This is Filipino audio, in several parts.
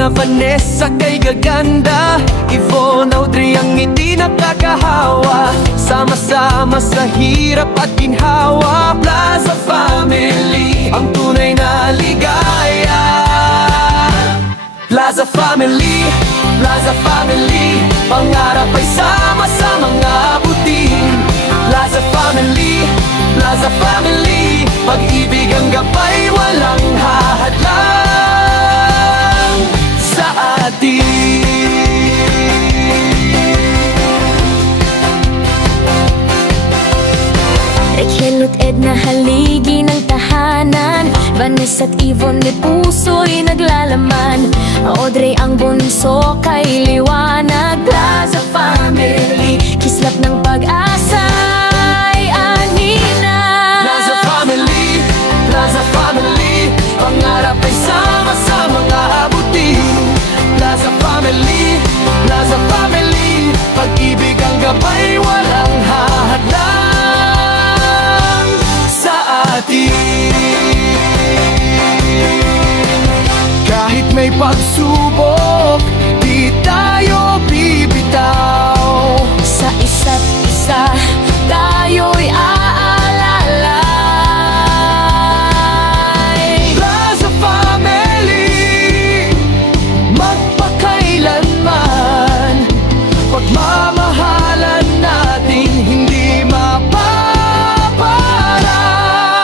Edna, Vanessa kay gaganda, Yvonne, Audrey ang ngiti nakakahawa. Sama-sama sa hirap at ginhawa. Plaza Family, ang tunay na ligaya. Plaza Family, Plaza Family, pangarap ay sama-samang abutin. Plaza Family, Plaza Family, pag-ibig ang gabay, walang hahadlang sa atin. Rachel at Edna, haligi ng tahanan. Vanessa at Yvonne, may puso'y naglalaman. Audrey ang bunso kay liwanag. Plaza Family, kislap ng pag-asa'y anina. Plaza Family, Plaza Family, pangarap ay sama-samang aabutin. Plaza Family, Plaza Family, pag-ibig ang gabay, walang hahadlang sa atin. Kahit may pagsubok, di tayo bibitaw. Sa isa't isa, tayo'y aalalay. Plaza Family, magpakailanman, pagmamahalan natin hindi mapapara.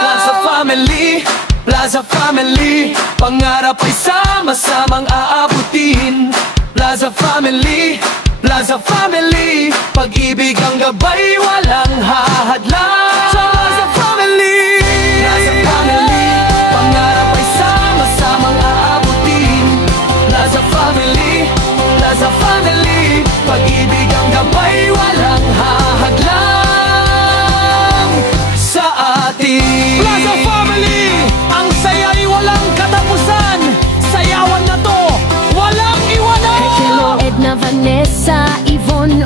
Plaza Family, Plaza Family, pangarap ay sama-samang aabutin. Plaza Family, Plaza Family, pag-ibig ang gabay, walang hahadlang sa Plaza Family. Plaza Family, pangarap ay sama-samang aabutin. Plaza Family, Plaza Family, pag-ibig ang gabay, walang hahadlang sa atin. Plaza Family, ang saya'y walang katapusan. Sayawan na to, walang iwanan. Rachel, Edna, Vanessa, Yvonne,